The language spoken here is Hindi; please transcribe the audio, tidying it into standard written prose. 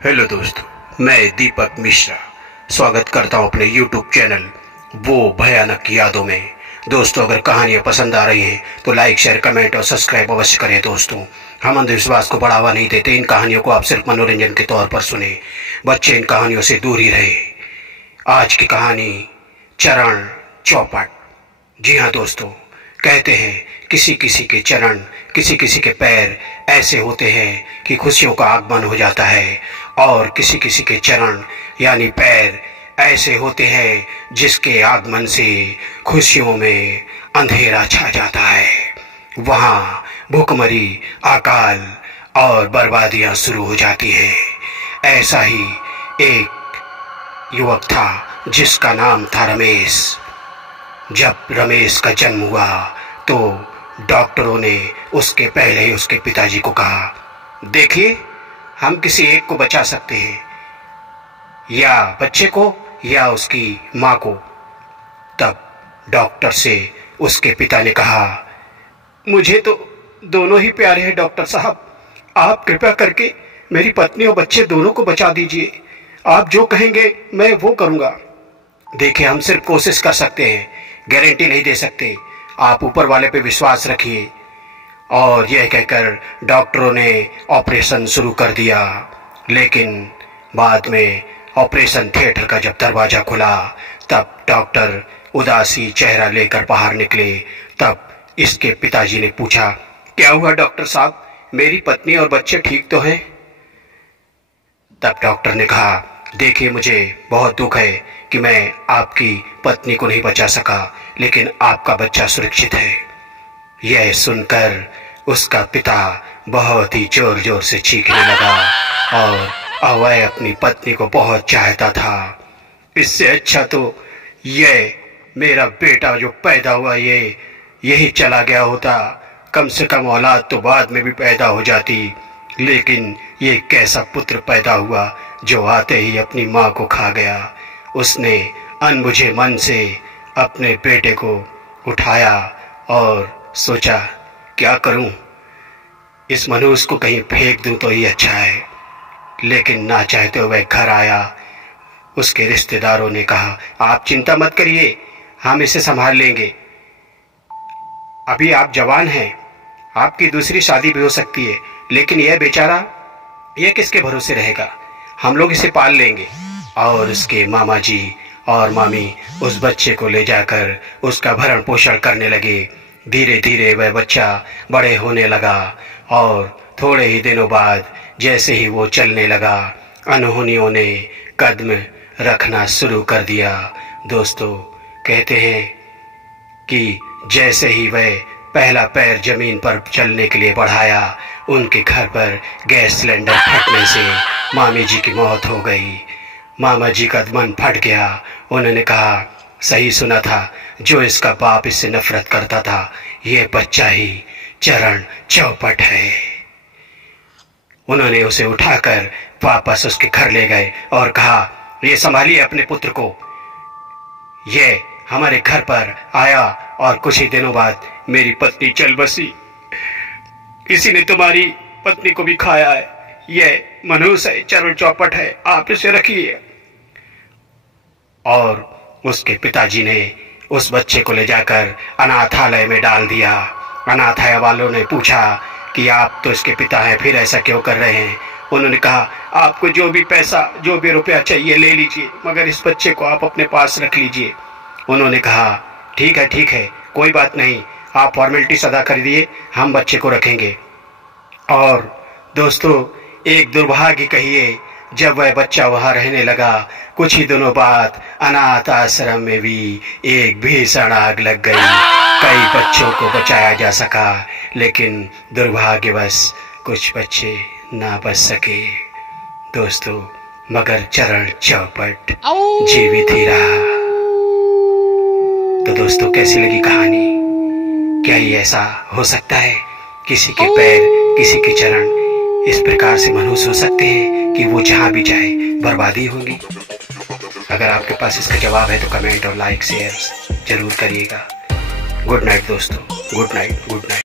हेलो दोस्तों, मैं दीपक मिश्रा स्वागत करता हूं अपने YouTube चैनल वो भयानक यादों में। दोस्तों, अगर कहानियां पसंद आ रही हैं तो लाइक, शेयर, कमेंट और सब्सक्राइब अवश्य करें। दोस्तों, हम अंधविश्वास को बढ़ावा नहीं देते। इन कहानियों को आप सिर्फ मनोरंजन के तौर पर सुने। बच्चे इन कहानियों से दूर ही रहे। आज की कहानी चरण चौपट। जी हाँ दोस्तों, कहते हैं किसी किसी के चरण, किसी किसी के पैर ऐसे होते हैं कि खुशियों का आगमन हो जाता है, और किसी किसी के चरण यानी पैर ऐसे होते हैं जिसके आगमन से खुशियों में अंधेरा छा जाता है। वहाँ भूखमरी, अकाल और बर्बादियां शुरू हो जाती हैं। ऐसा ही एक युवक था जिसका नाम था रमेश। जब रमेश का जन्म हुआ तो डॉक्टरों ने उसके पहले ही उसके पिताजी को कहा, देखिए, हम किसी एक को बचा सकते हैं, या बच्चे को या उसकी माँ को। तब डॉक्टर से उसके पिता ने कहा, मुझे तो दोनों ही प्यारे हैं डॉक्टर साहब, आप कृपया करके मेरी पत्नी और बच्चे दोनों को बचा दीजिए। आप जो कहेंगे मैं वो करूँगा। देखिए, हम सिर्फ कोशिश कर सकते हैं, गारंटी नहीं दे सकते। आप ऊपर वाले पे विश्वास रखिए। और यह कहकर डॉक्टरों ने ऑपरेशन शुरू कर दिया। लेकिन बाद में ऑपरेशन थिएटर का जब दरवाजा खुला तब डॉक्टर उदासी चेहरा लेकर बाहर निकले। तब इसके पिताजी ने पूछा, क्या हुआ डॉक्टर साहब, मेरी पत्नी और बच्चे ठीक तो हैं? तब डॉक्टर ने कहा, देखिए, मुझे बहुत दुख है कि मैं आपकी पत्नी को नहीं बचा सका, लेकिन आपका बच्चा सुरक्षित है। यह सुनकर उसका पिता बहुत ही जोर जोर से चीखने लगा, और वह अपनी पत्नी को बहुत चाहता था। इससे अच्छा तो यह मेरा बेटा जो पैदा हुआ यही चला गया होता। कम से कम औलाद तो बाद में भी पैदा हो जाती, लेकिन ये कैसा पुत्र पैदा हुआ जो आते ही अपनी माँ को खा गया। उसने अनबुझे मन से अपने बेटे को उठाया और सोचा, क्या करूं, इस मनुष्य को कहीं फेंक दूं तो ही अच्छा है। लेकिन ना चाहते हुए घर आया। उसके रिश्तेदारों ने कहा, आप चिंता मत करिए, हम इसे संभाल लेंगे। अभी आप जवान हैं, आपकी दूसरी शादी भी हो सकती है, लेकिन यह बेचारा यह किसके भरोसे रहेगा, हम लोग इसे पाल लेंगे। और उसके मामा जी और मामी उस बच्चे को ले जाकर उसका भरण पोषण करने लगे। धीरे धीरे वह बच्चा बड़े होने लगा, और थोड़े ही दिनों बाद जैसे ही वो चलने लगा, अनहोनियों ने कदम रखना शुरू कर दिया। दोस्तों, कहते हैं कि जैसे ही वह पहला पैर जमीन पर चलने के लिए बढ़ाया, उनके घर पर गैस सिलेंडर फटने से मामी जी की मौत हो गई। मामा जी का मन फट गया। उन्होंने कहा, सही सुना था, जो इसका बाप इससे नफरत करता था, यह बच्चा ही चरण चौपट है। उन्होंने उसे उठाकर वापस उसके घर ले गए और कहा, ये संभालिए अपने पुत्र को। यह हमारे घर पर आया और कुछ ही दिनों बाद मेरी पत्नी चल बसी। किसी ने तुम्हारी पत्नी को भी खाया है। यह मनुष्य है, चरण चौपट है, आप इसे रखिए। और उसके पिताजी ने उस बच्चे को ले जाकर अनाथालय में डाल दिया। अनाथालय वालों ने पूछा कि आप तो इसके पिता हैं, फिर ऐसा क्यों कर रहे हैं? उन्होंने कहा, आपको जो भी पैसा, जो भी रुपया चाहिए ले लीजिए, मगर इस बच्चे को आप अपने पास रख लीजिए। उन्होंने कहा, ठीक है, कोई बात नहीं, आप फॉर्मेलिटीज अदा कर दिए, हम बच्चे को रखेंगे। और दोस्तों, एक दुर्भाग्य कहिए, जब वह बच्चा वहां रहने लगा, कुछ ही दिनों बाद अनाथ आश्रम में भी एक भीषण आग लग गई। कई बच्चों को बचाया जा सका, लेकिन दुर्भाग्यवश कुछ बच्चे ना बच सके। दोस्तों, मगर चरण चौपट जीवित ही रहा। तो दोस्तों, कैसी लगी कहानी? क्या ये ऐसा हो सकता है? किसी के पैर, किसी के चरण इस प्रकार से मनुष्य हो सकते हैं कि वो जहां भी जाए बर्बादी होगी? अगर आपके पास इसका जवाब है तो कमेंट और लाइक शेयर जरूर करिएगा। गुड नाइट दोस्तों, गुड नाइट, गुड नाइट।